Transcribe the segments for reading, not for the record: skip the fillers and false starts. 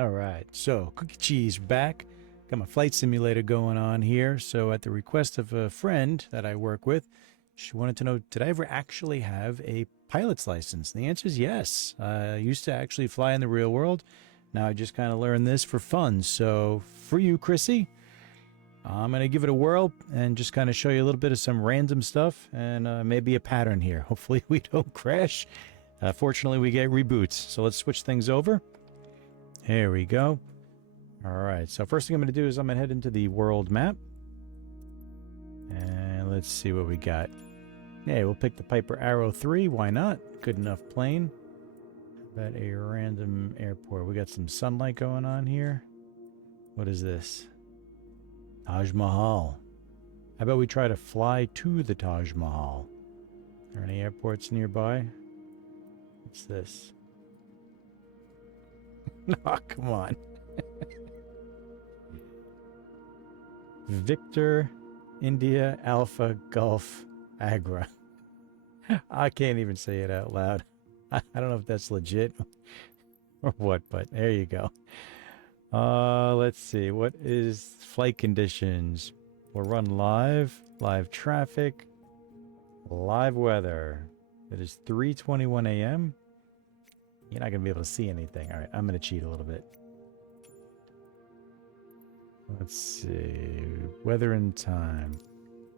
All right, so cookie cheese back. Got my flight simulator going on here. So at the request of a friend that I work with, she wanted to know, did I ever actually have a pilot's license? And the answer is yes. I used to actually fly in the real world. Now I just kind of learned this for fun. So for you, Chrissy, I'm going to give it a whirl and just kind of show you a little bit of some random stuff and maybe a pattern here. Hopefully we don't crash. Fortunately, we get reboots. So let's switch things over. Here we go. All right, so first thing I'm going to do is I'm going to head into the world map. And let's see what we got. Yeah, we'll pick the Piper Arrow III. Why not? Good enough plane. How about a random airport? We got some sunlight going on here. What is this? Taj Mahal. How about we try to fly to the Taj Mahal? Are there any airports nearby? What's this? Oh, come on. Victor, India, Alpha, Gulf, Agra. I can't even say it out loud. I don't know if that's legit or what, but there you go. Let's see. What is flight conditions? We'll run live traffic, live weather. It is 3:21 a.m. You're not going to be able to see anything. All right, I'm going to cheat a little bit. Let's see. Weather and time.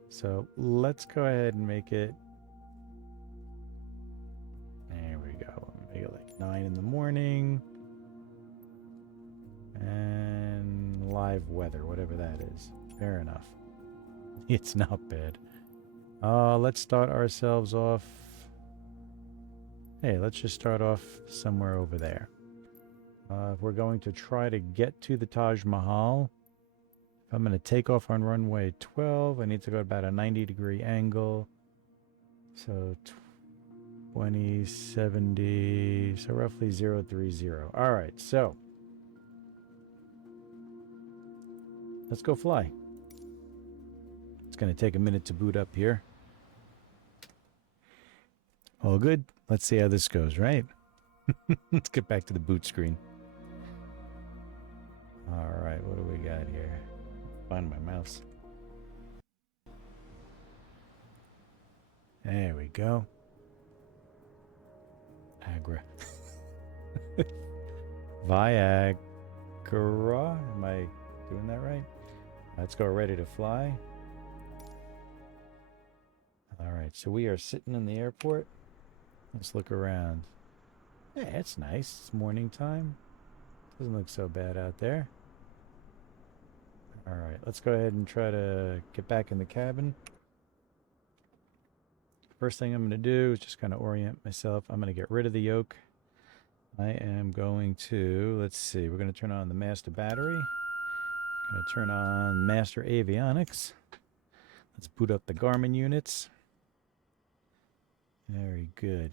So let's go ahead and make it. There we go. Make it like 9 in the morning. And live weather, whatever that is. Fair enough. It's not bad. Let's start ourselves off. Hey, let's just start off somewhere over there. If we're going to try to get to the Taj Mahal, if I'm going to take off on runway 12, I need to go about a 90-degree angle. So 20, 70, so roughly 030. All right, so let's go fly. It's going to take a minute to boot up here. All good. Let's see how this goes, right? Let's get back to the boot screen. All right, what do we got here? Find my mouse. There we go. Agra. VIAG. Am I doing that right? Let's go ready to fly. All right, so we are sitting in the airport. Let's look around. Yeah, it's nice. It's morning time. Doesn't look so bad out there. All right, let's go ahead and try to get back in the cabin. First thing I'm going to do is just kind of orient myself. I'm going to get rid of the yoke. I am going to, let's see, we're going to turn on the master battery. Going to turn on master avionics. Let's boot up the Garmin units. Very good.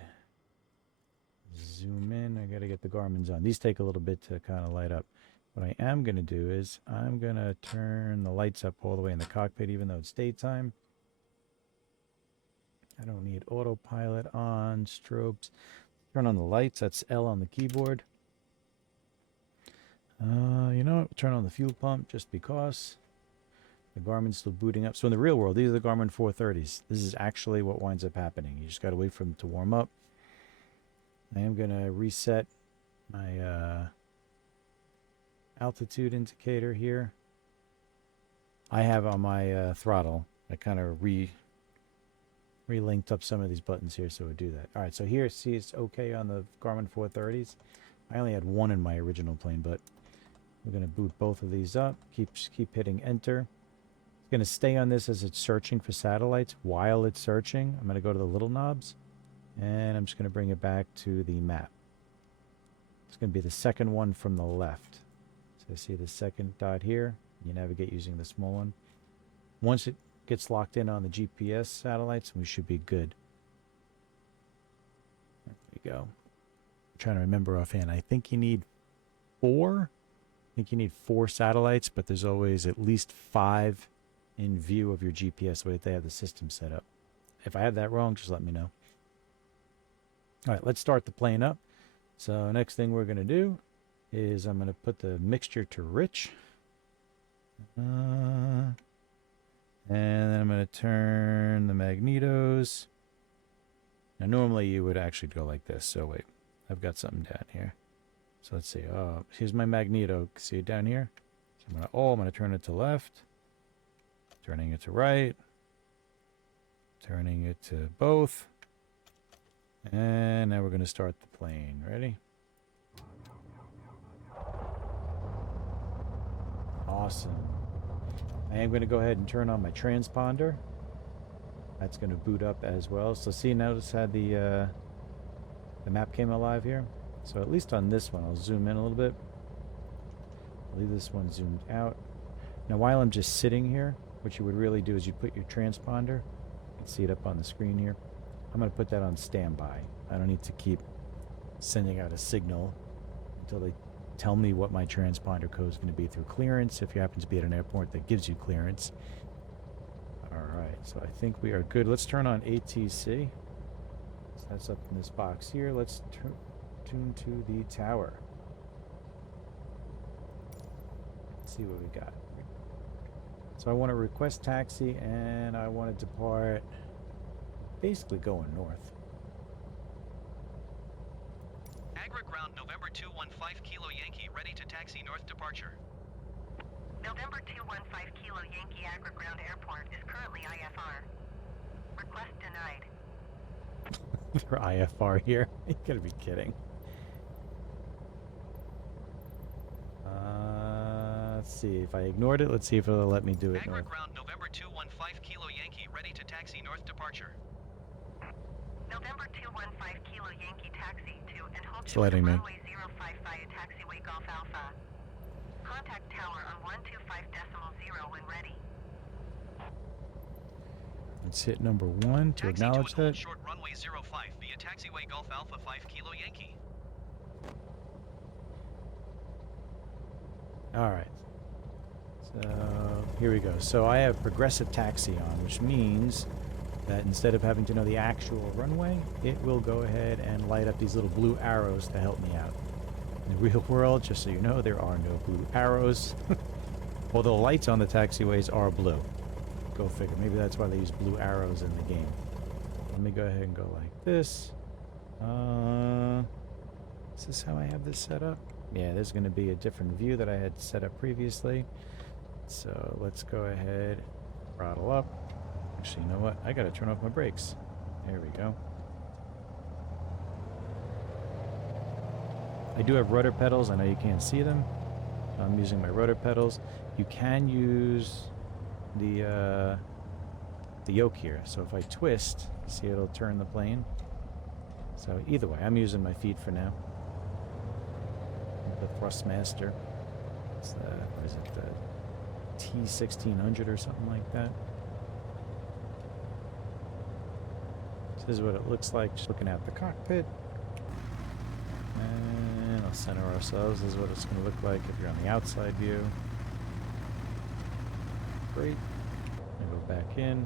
Zoom in. I got to get the Garmin's on. These take a little bit to kind of light up. What I am going to do is I'm going to turn the lights up all the way in the cockpit, even though it's daytime. I don't need autopilot on, strobes. Turn on the lights. That's L on the keyboard. You know what? Turn on the fuel pump just because. The Garmin's still booting up. So in the real world, these are the Garmin 430s. This is actually what winds up happening. You just got to wait for them to warm up. I am going to reset my altitude indicator here. I have on my throttle. I kind of relinked up some of these buttons here, so it would do that. All right, so here, see, it's okay on the Garmin 430s. I only had one in my original plane, but we're going to boot both of these up. Keep hitting enter. It's going to stay on this as it's searching for satellites. While it's searching, I'm going to go to the little knobs, and I'm just going to bring it back to the map. It's going to be the second one from the left. So see the second dot here. You navigate using the small one. Once it gets locked in on the GPS satellites, we should be good. There we go. I'm trying to remember offhand. I think you need 4. I think you need 4 satellites, but there's always at least 5 in view of your GPS, the way they have the system set up. If I have that wrong, just let me know. All right, let's start the plane up. So next thing we're going to do is I'm going to put the mixture to rich. And then I'm going to turn the magnetos. Now, normally you would actually go like this. So wait, I've got something down here. So let's see. Here's my magneto. See it down here? So I'm going to turn it to left. Turning it to right. Turning it to both. And now we're going to start the plane. Ready? Awesome. I am going to go ahead and turn on my transponder. That's going to boot up as well. So see, notice how the map came alive here. So at least on this one, I'll zoom in a little bit. I'll leave this one zoomed out. Now while I'm just sitting here, what you would really do is you put your transponder. You can see it up on the screen here. I'm going to put that on standby. I don't need to keep sending out a signal until they tell me what my transponder code is going to be through clearance, if you happen to be at an airport that gives you clearance. Alright, so I think we are good. Let's turn on ATC. So that's up in this box here. Let's tune to the tower. Let's see what we got. So I want to request taxi, and I want to depart basically going north. Ground November 215 Kilo Yankee, ready to taxi north departure. November 215 Kilo Yankee Agra Ground Airport is currently IFR. Request denied. They're IFR here? You gotta be kidding. Let's see. If I ignored it, let's see if it'll let me do it. Agra Ground November 215 Kilo Yankee, ready to taxi north departure. November 215 Kilo Yankee taxi to and hold It's letting me. runway 05 via taxiway Golf Alpha. Contact tower on 125.0 when ready. Let's hit number 1 to Taxi acknowledge to and hold that. short runway 05 via taxiway Golf Alpha 5 Kilo Yankee. Alright. So here we go. So I have progressive taxi on, which means that instead of having to know the actual runway, it will go ahead and light up these little blue arrows to help me out. In the real world, just so you know, there are no blue arrows. Although lights on the taxiways are blue. Go figure. Maybe that's why they use blue arrows in the game. Let me go ahead and go like this. Is this how I have this set up? Yeah, there's going to be a different view that I had set up previously. So let's go ahead, throttle up. Actually, you know what? I gotta turn off my brakes. There we go. I do have rudder pedals. I know you can't see them. I'm using my rudder pedals. You can use the yoke here. So if I twist, see, it'll turn the plane. So either way, I'm using my feet for now. The Thrustmaster. It's the, what is it? The T1600 or something like that. This is what it looks like just looking at the cockpit. And I'll center ourselves. This is what it's going to look like if you're on the outside view. Great. And go back in.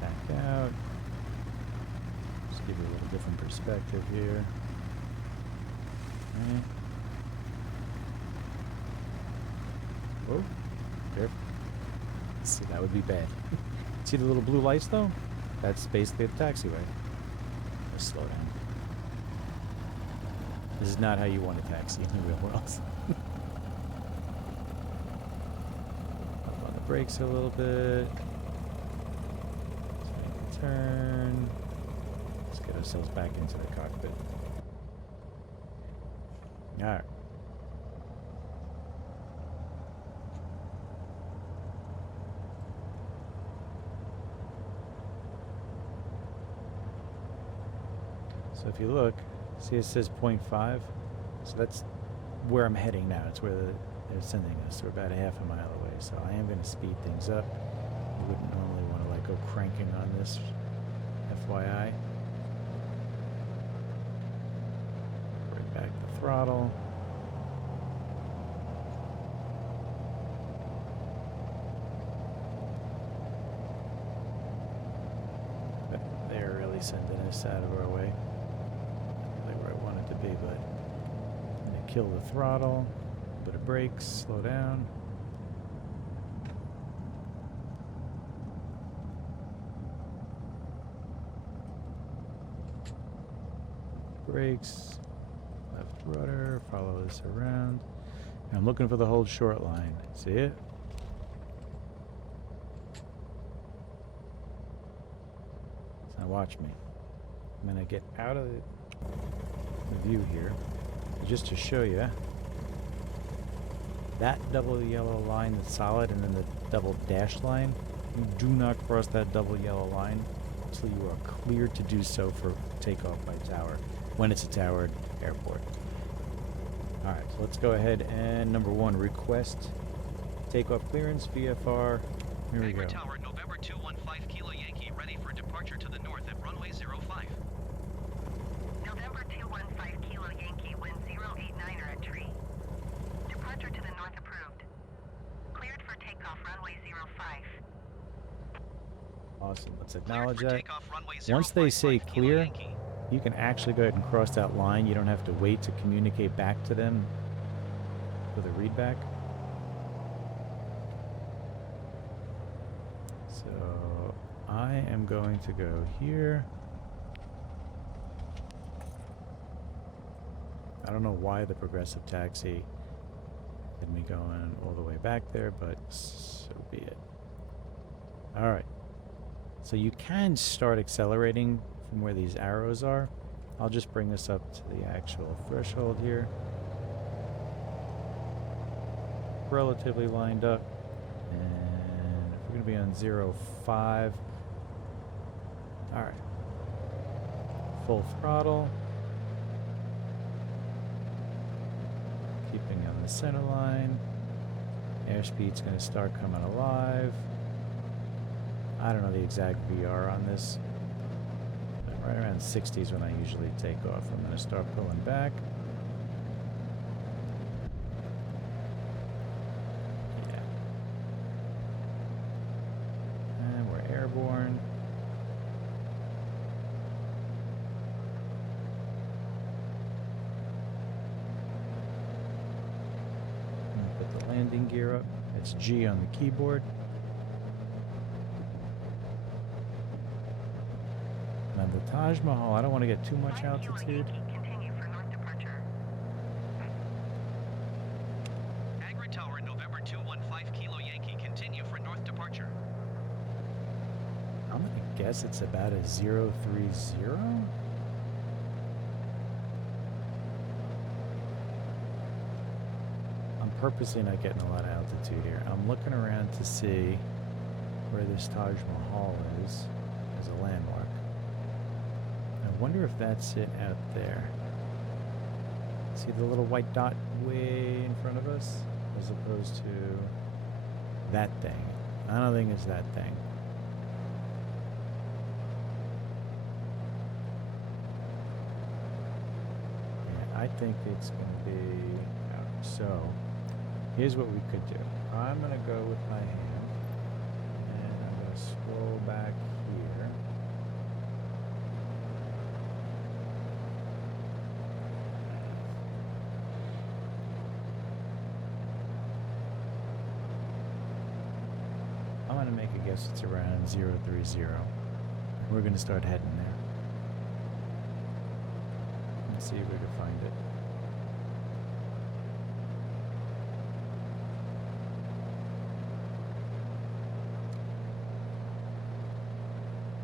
Back out. Just give you a little different perspective here. Right. Whoa, careful. See, that would be bad. See the little blue lights though? That's basically the taxiway. Let's slow down. This is not how you want a taxi in the real world. Up on the brakes a little bit. Let's make a turn. Let's get ourselves back into the cockpit. Alright. So if you look, see it says 0.5. So that's where I'm heading now. It's where they're sending us. We're about a half a mile away. So I am going to speed things up. You wouldn't normally want to like go cranking on this, FYI. Bring back the throttle. sending us out of our way. Not really where I want it to be, but I'm going to kill the throttle, a bit of brakes, slow down. Brakes, left rudder, follow this around. And I'm looking for the hold short line. See it? Now watch me. I'm gonna get out of the view here, just to show you that double yellow line that's solid, and then the double dashed line. You do not cross that double yellow line until you are cleared to do so for takeoff by tower, when it's a towered airport. Alright, so let's go ahead and number 1, request takeoff clearance, VFR. Here we go. Tower, November 215 Kilo Yankee, ready for departure to the north at runway 05. November 215 Kilo Yankee, wind 089er at tree. Departure to the north approved. Cleared for takeoff runway 05. Awesome, let's acknowledge that. Takeoff, runway Once they say 055 Kilo clear, Yankee. you can actually go ahead and cross that line. You don't have to wait to communicate back to them with a readback. So I am going to go here. I don't know why the progressive taxi had me going all the way back there, but so be it. All right. So you can start accelerating from where these arrows are. I'll just bring this up to the actual threshold here. Relatively lined up. And if we're going to be on 0.5. Alright. Full throttle. Keeping on the center line. Airspeed's going to start coming alive. I don't know the exact VR on this. Right around 60s when I usually take off. I'm going to start pulling back. Yeah. And we're airborne. Put the landing gear up. It's G on the keyboard. Now the Taj Mahal, I don't want to get too much altitude. Continue for north departure. Agra Tower, November 215 Kilo Yankee, continue for north departure. I'm going to guess it's about a 030. I'm purposely not getting a lot of altitude here. I'm looking around to see where this Taj Mahal is as a landmark. I wonder if that's it out there. See the little white dot way in front of us? As opposed to that thing. I don't think it's that thing. Yeah, I think it's going to be out. So, here's what we could do. I'm going to go with my hand. And I'm going to scroll back here. I'm going to make a guess it's around 030. We're going to start heading there. Let's see if we can find it.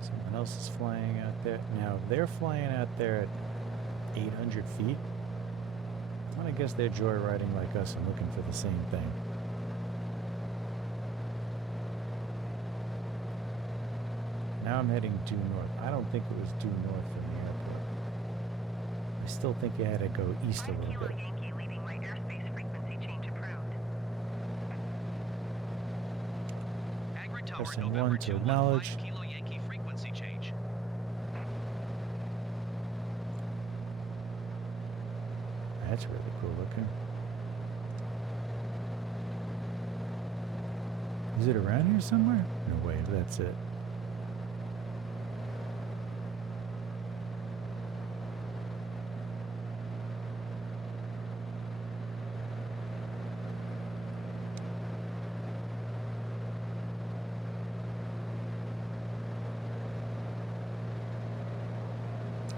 Someone else is flying out there. Now, if they're flying out there at 800 feet, I'm going to guess they're joyriding like us and looking for the same thing. Now I'm heading due north. I don't think it was due north from the airport. I still think you had to go east a 5 little Kilo bit. Yankee leaving right airspace, frequency change approved. Agra Tower, Pressing November 1 to acknowledge. 215 Kilo Yankee, frequency change. That's really cool looking. Is it around here somewhere? No, wait, that's it.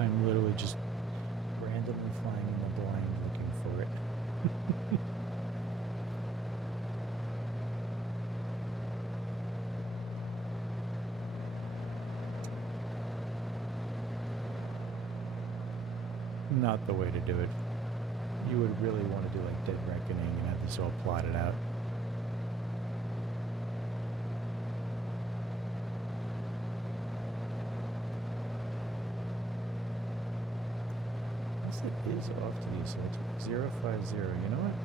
I'm literally just randomly flying in the blind looking for it. Not the way to do it. You would really want to do like Dead Reckoning and have this all plotted out. It is off to you, so it's 050. You know what?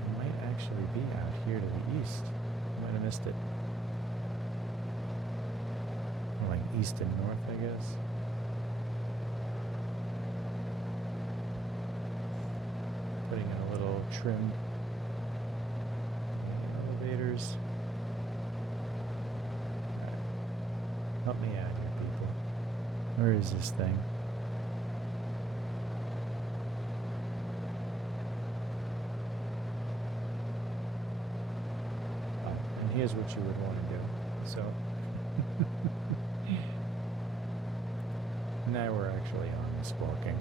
It might actually be out here to the east. Might have missed it. Or like east and north, I guess. Putting in a little trim. Elevators. Help me out here, people. Where is this thing? Here's what you would want to do. So now we're actually on this walking.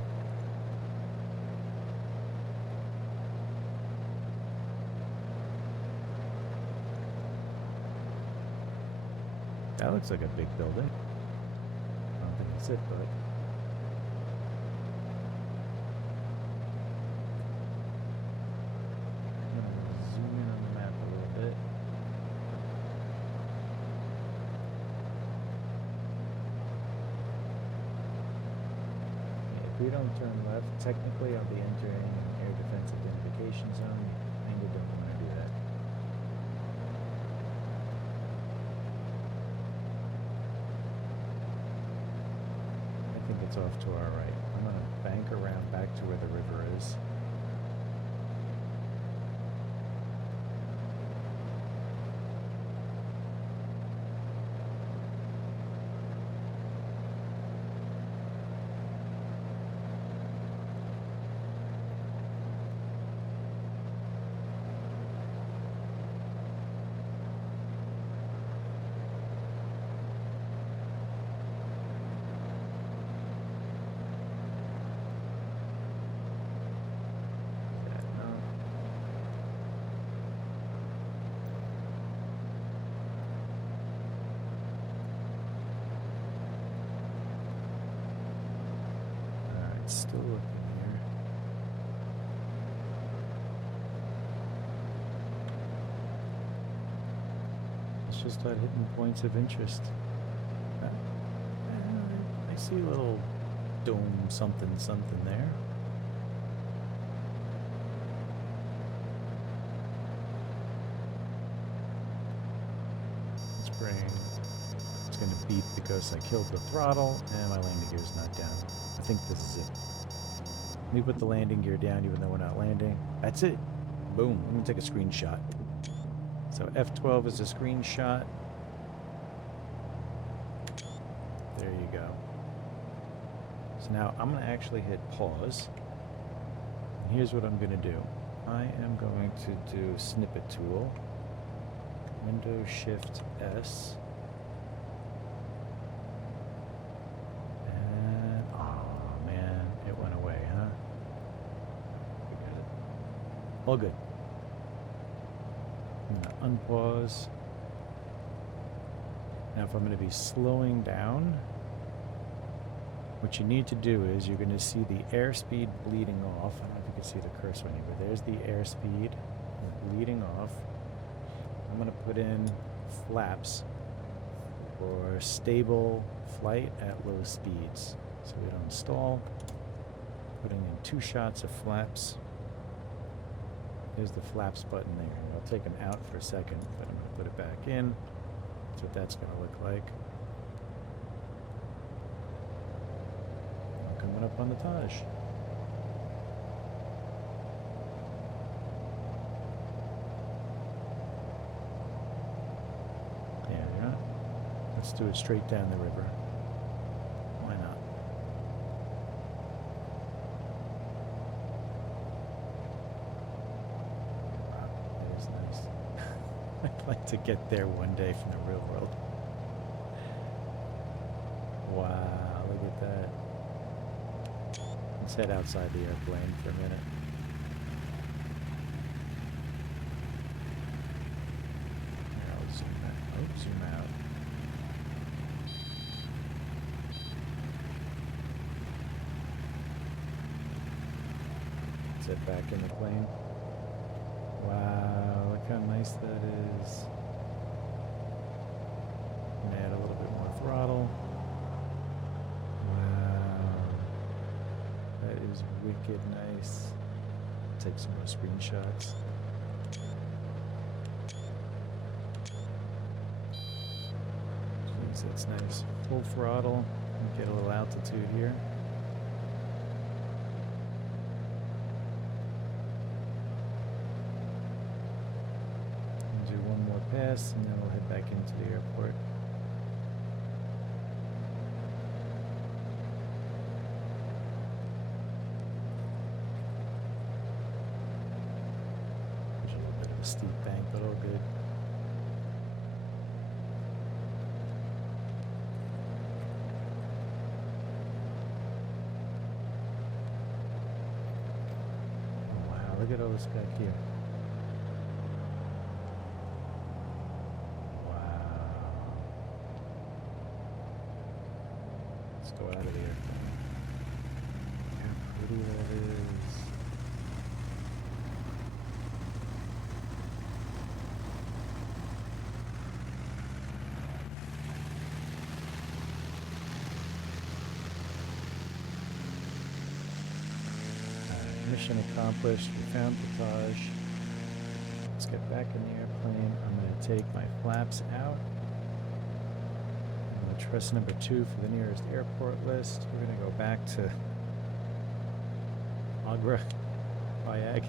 That looks like a big building. I don't think it's it, but I'm gonna zoom in on the map a little bit. If we don't turn left, technically I'll be entering an air defense identification zone. I kinda don't want to do that. I think it's off to our right. I'm going to bank around back to where the river is. Still looking here. Let's just start hitting points of interest. I see a little dome something there. Let's bring. It's going to beep because I killed the throttle and my landing gear is not down. I think this is it. Let me put the landing gear down even though we're not landing. That's it. Boom. I'm going to take a screenshot. So F12 is a screenshot. There you go. So now I'm going to actually hit pause. And here's what I'm going to do. I am going to do snippet tool. Window Shift S. All good. I'm going to unpause. Now if I'm going to be slowing down, what you need to do is you're going to see the airspeed bleeding off. I don't know if you can see the cursor on here, but there's the airspeed bleeding off. I'm going to put in flaps for stable flight at low speeds. So we don't stall. Putting in 2 shots of flaps. There's the flaps button there. I'll take them out for a second, but I'm going to put it back in. That's what that's going to look like. Now coming up on the Taj. Yeah, you're not. Let's do it straight down the river. Why not? I'd like to get there one day from the real world. Wow, look at that. Let's head outside the airplane for a minute. Here, I'll zoom out. Oh, zoom out. Let's head back in the plane. Wow, look how nice that is. And add a little bit more throttle. Wow. That is wicked nice. Take some more screenshots. Jeez, that's nice. Full throttle. Get a little altitude here. Do one more pass and then we'll head back into the airport. There's a little bit of a steep bank, but all good. Oh, wow, look at all this back here. Go out of the airplane. How pretty that is. Mission accomplished. We found the Taj. Let's get back in the airplane. I'm going to take my flaps out. Press number 2 for the nearest airport list. We're going to go back to Agra, VIAG.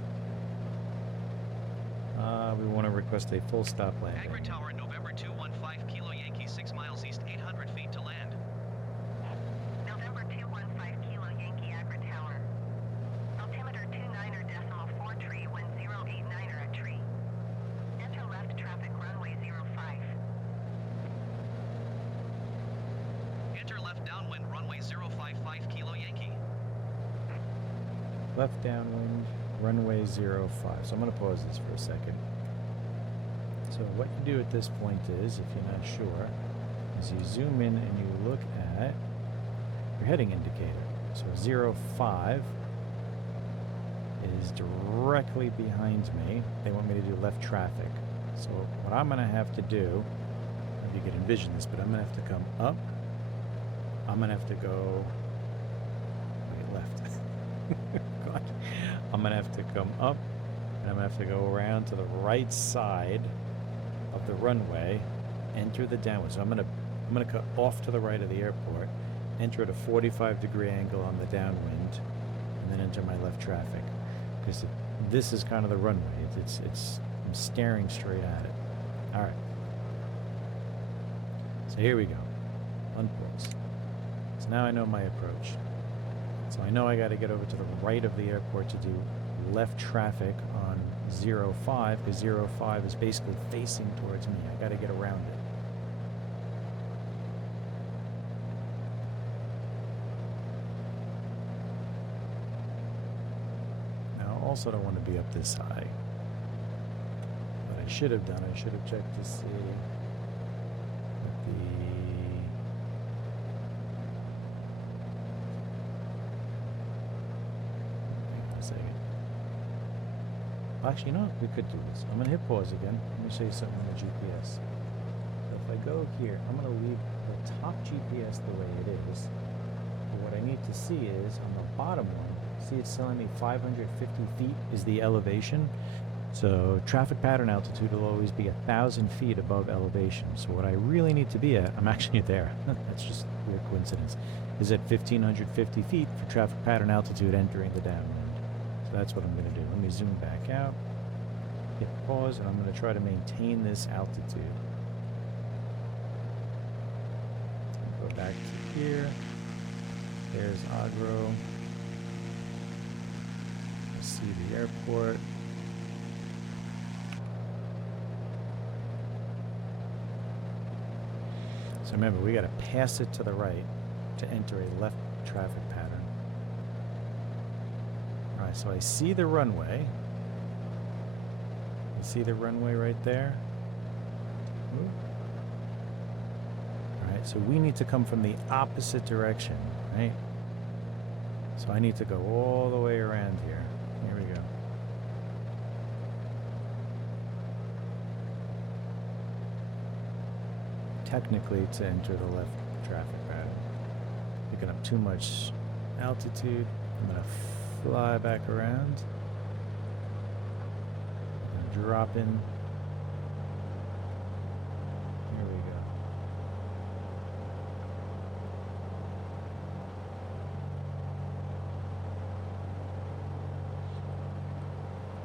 We want to request a full stop landing. Agra Tower, November 215 Kilo Yankee, 6 miles east, 800 feet to land. November 215 Kilo Yankee Agra Tower. Altimeter 29.43, wind 089er at tree. Enter left traffic runway 05. Enter left downwind runway 055 Kilo Yankee. Left downwind, runway 05. So I'm going to pause this for a second. So what you do at this point is, if you're not sure, is you zoom in and you look at your heading indicator. So 05 is directly behind me. They want me to do left traffic. So what I'm going to have to do, if you can envision this, but I'm going to have to come up. I'm going to have to go left. God. I'm going to have to come up, and I'm going to have to go around to the right side of the runway, enter the downwind. So I'm going to cut off to the right of the airport, enter at a 45-degree angle on the downwind, and then enter my left traffic. Because this is kind of the runway. I'm staring straight at it. All right. So here we go. Unpause. So now I know my approach. So I know I got to get over to the right of the airport to do left traffic on 05, because 05 is basically facing towards me. I got to get around it. Now I also don't want to be up this high. What I should have done, I should have checked to see what actually, you know what? We could do this. I'm going to hit pause again. Let me show you something on the GPS. So if I go here, I'm going to leave the top GPS the way it is. But what I need to see is on the bottom one, see it's telling me 550 feet is the elevation. So traffic pattern altitude will always be 1,000 feet above elevation. So what I really need to be at, I'm actually there. That's just a weird coincidence. Is at 1,550 feet for traffic pattern altitude entering the downwind. So that's what I'm going to do. Let me zoom back out, hit pause, and I'm going to try to maintain this altitude. Go back to here. There's Agro. See the airport. So remember, we got to pass it to the right to enter a left traffic pattern. Alright, so I see the runway. You see the runway right there? Alright, so we need to come from the opposite direction, right? So I need to go all the way around here. Here we go. Technically to enter the left traffic pattern. Picking up too much altitude. I'm going to fly back around. I'm gonna drop in. Here we go.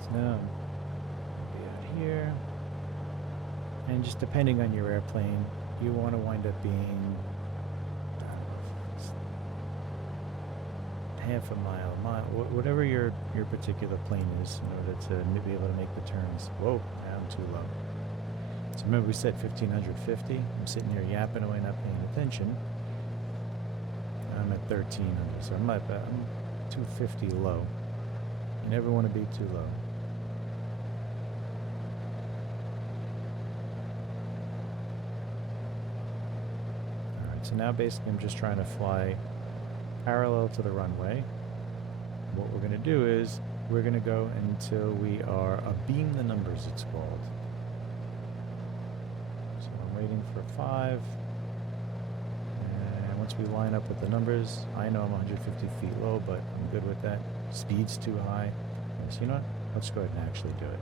So now be out here. And just depending on your airplane, you want to wind up being, I don't know, if it's half a mile, whatever your particular plane is, in order to be able to make the turns. Whoa, down too low. So remember we said 1550. I'm sitting here yapping away, not paying attention. I'm at 1300, so I'm 250 low. You never want to be too low. So now basically I'm just trying to fly parallel to the runway. What we're going to do is we're going to go until we are abeam the numbers, it's called. So I'm waiting for 5. And once we line up with the numbers, I know I'm 150 feet low, but I'm good with that. Speed's too high. So you know what? Let's go ahead and actually do it.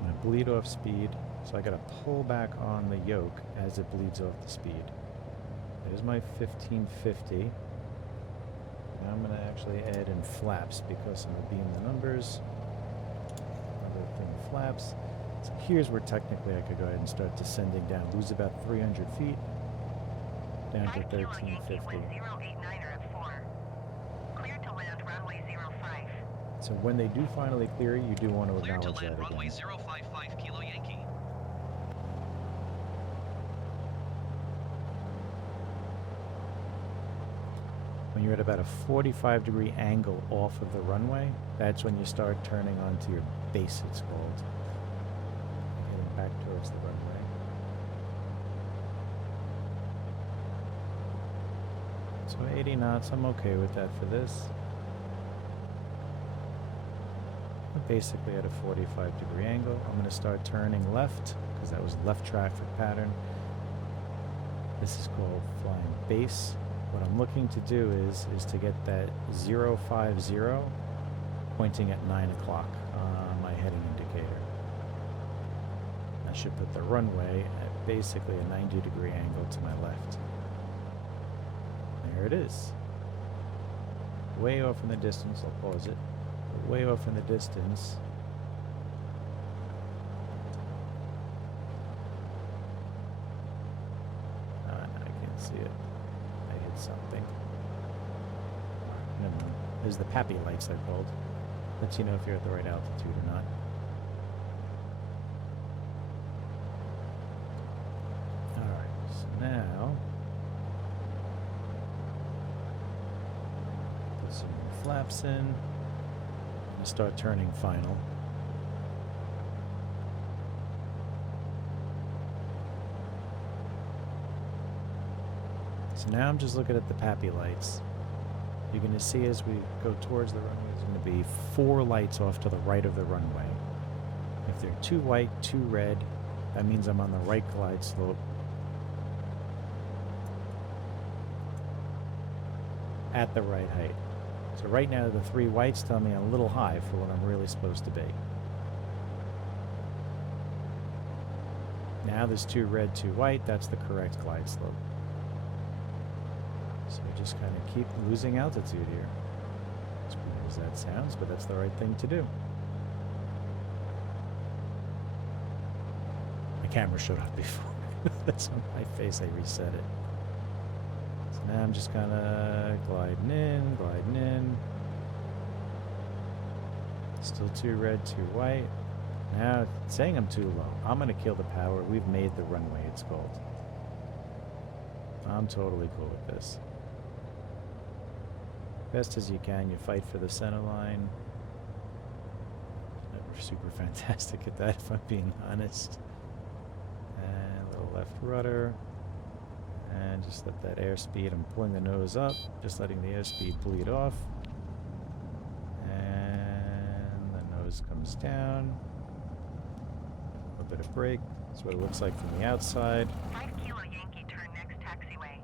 I'm going to bleed off speed, so I got to pull back on the yoke as it bleeds off the speed. There's my 1550. Now I'm going to actually add in flaps because I'm going to beam the numbers. Another thing, flaps. So here's where technically I could go ahead and start descending down. Lose about 300 feet down to 1350. Clear to land runway 05. So when they do finally clear, you do want to Clear to acknowledge land that runway again. 055 Kilo Yankee. When you're at about a 45-degree angle off of the runway, that's when you start turning onto your base, it's called. Heading back towards the runway. So 80 knots, I'm okay with that for this. We're basically at a 45-degree angle. I'm going to start turning left, because that was left traffic pattern. This is called flying base. What I'm looking to do is to get that 050 pointing at 9 o'clock on my heading indicator. I should put the runway at basically a 90-degree angle to my left. There it is. Way off in the distance, I'll pause it. But way off in the distance. No, I can't see it. Something. No. There's the PAPI lights they're called. Lets you know if you're at the right altitude or not. Alright, so now put some flaps in and start turning final. So now I'm just looking at the PAPI lights. You're going to see as we go towards the runway, there's going to be 4 lights off to the right of the runway. If they're 2 white, 2 red, that means I'm on the right glide slope. At the right height. So right now the 3 whites tell me I'm a little high for what I'm really supposed to be. Now there's 2 red, 2 white, that's the correct glide slope. So we just kind of keep losing altitude here. As weird as that sounds, but that's the right thing to do. My camera showed up before. That's on my face, I reset it. So now I'm just kind of gliding in. Still 2 red, 2 white. Now, it's saying I'm too low. I'm going to kill the power. We've made the runway, it's called. I'm totally cool with this. Best as you can, you fight for the center line. Never super fantastic at that, if I'm being honest. And a little left rudder. And just let that airspeed, I'm pulling the nose up, just letting the airspeed bleed off. And the nose comes down. A little bit of brake. That's what it looks like from the outside. 5 Kilo Yankee, turn next taxiway.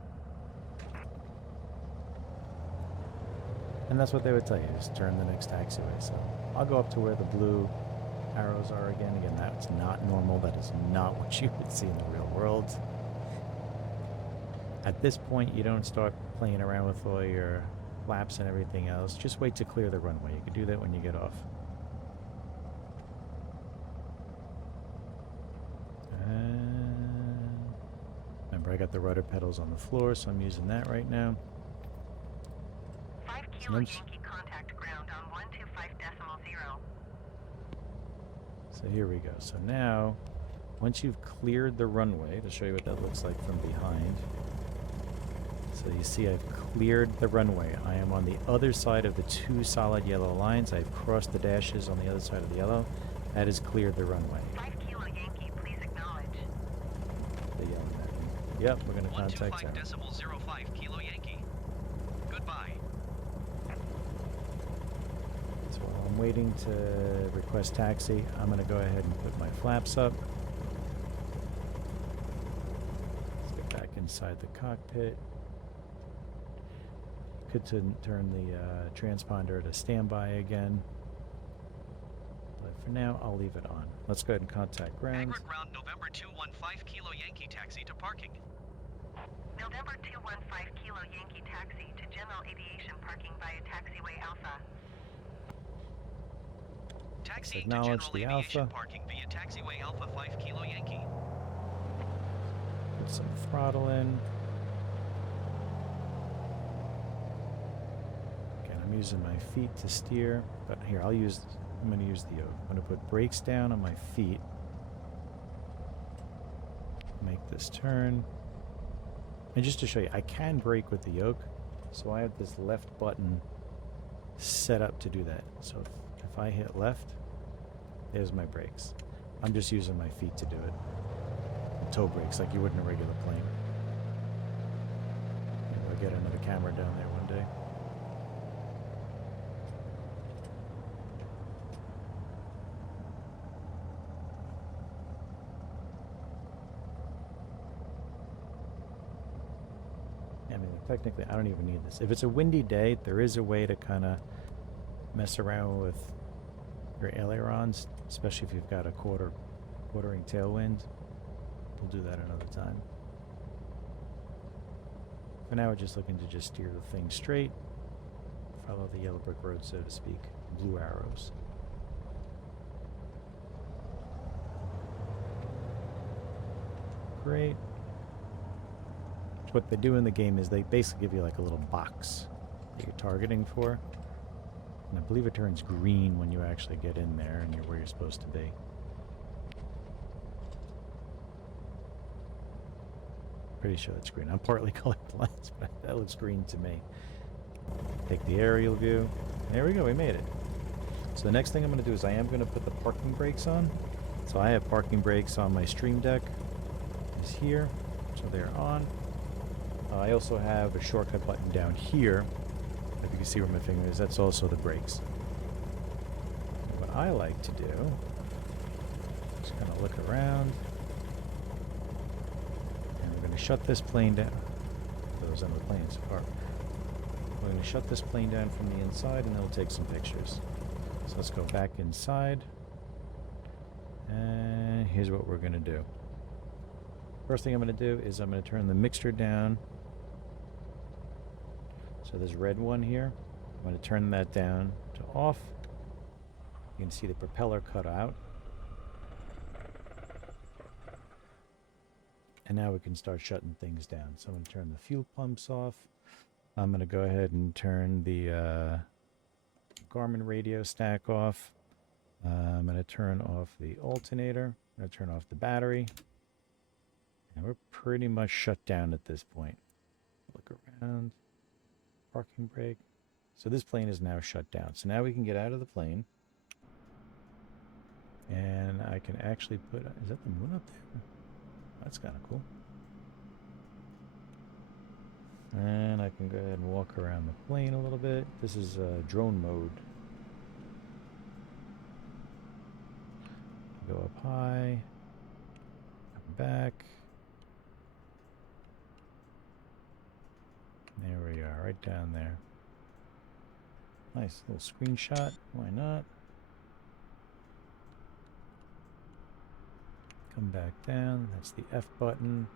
And that's what they would tell you, is turn the next taxiway. So I'll go up to where the blue arrows are again. Again, that's not normal. That is not what you would see in the real world. At this point, you don't start playing around with all your flaps and everything else. Just wait to clear the runway. You can do that when you get off. And remember, I got the rudder pedals on the floor, so I'm using that right now. 5 Kilo Yankee, contact ground on 125.0. So here we go. So now, once you've cleared the runway, to show you what that looks like from behind. So you see I've cleared the runway. I am on the other side of the two solid yellow lines. I've crossed the dashes on the other side of the yellow. That has cleared the runway. 5 Kilo Yankee, please acknowledge. They yelling at me. Yep, we're going to contact them. 125.05 Kilo Yankee. Goodbye. So while I'm waiting to request taxi, I'm going to go ahead and put my flaps up. Let's get back inside the cockpit. Could turn the transponder to standby again. But for now, I'll leave it on. Let's go ahead and contact ground. Agra ground November 215 Kilo Yankee taxi to parking. November 215 Kilo Yankee taxi to General Aviation parking via taxiway Alpha. Taxi to Acknowledge General the Aviation Alpha. parking via taxiway Alpha 5 Kilo Yankee. Put some throttle in. Again, I'm using my feet to steer, but here I'm going to use the yoke. I'm going to put brakes down on my feet. Make this turn. And just to show you, I can brake with the yoke, so I have this left button set up to do that. So if I hit left, there's my brakes. I'm just using my feet to do it. Toe brakes like you would in a regular plane. Maybe I'll get another camera down there one day. I mean, technically, I don't even need this. If it's a windy day, there is a way to kind of mess around with your ailerons, especially if you've got a quartering tailwind. We'll do that another time. For now, we're just looking to just steer the thing straight, follow the yellow brick road, so to speak, blue arrows. Great. What they do in the game is they basically give you like a little box that you're targeting for. And I believe it turns green when you actually get in there and you're where you're supposed to be. Pretty sure that's green. I'm partly colorblind, but that looks green to me. Take the aerial view. There we go, we made it. So the next thing I'm going to do is I am going to put the parking brakes on. So I have parking brakes on my Stream Deck. Is here, so they're on. I also have a shortcut button down here. If you can see where my finger is, that's also the brakes. And what I like to do is kind of look around. And we're going to shut this plane down. Those other planes apart. We're going to shut this plane down from the inside and then we'll take some pictures. So let's go back inside. And here's what we're going to do. First thing I'm going to do is I'm going to turn the mixture down. So there's red one here. I'm going to turn that down to off. You can see the propeller cut out. And now we can start shutting things down. So I'm going to turn the fuel pumps off. I'm going to go ahead and turn the Garmin radio stack off. I'm going to turn off the alternator. I'm going to turn off the battery. And we're pretty much shut down at this point. Look around. Parking brake. So this plane is now shut down. So now we can get out of the plane. And I can actually put... Is that the moon up there? That's kind of cool. And I can go ahead and walk around the plane a little bit. This is drone mode. Go up high. Come back. There we are, right down there. Nice little screenshot. Why not? Come back down. That's the F button.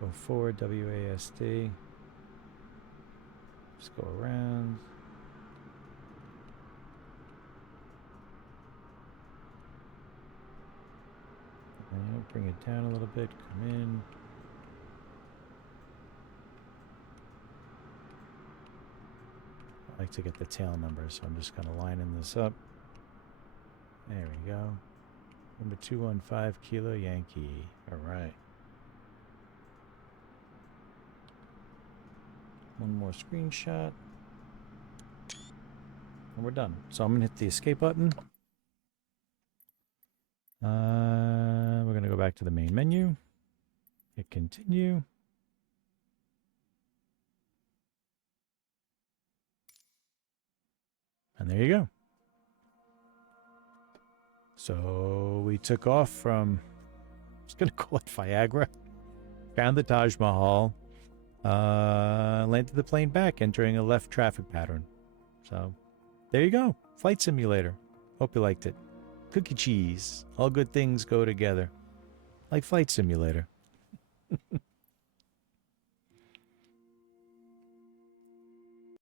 Go forward, WASD. Just go around. And bring it down a little bit. Come in. I like to get the tail number, so I'm just kind of lining this up. There we go. Number 215 Kilo Yankee. All right. One more screenshot. And we're done. So I'm going to hit the escape button. We're going to go back to the main menu. Hit continue. And there you go. So we took off from, I was going to call it Viagra, found the Taj Mahal, landed the plane back, entering a left traffic pattern. So there you go. Flight simulator. Hope you liked it. Cookie cheese. All good things go together. Like flight simulator.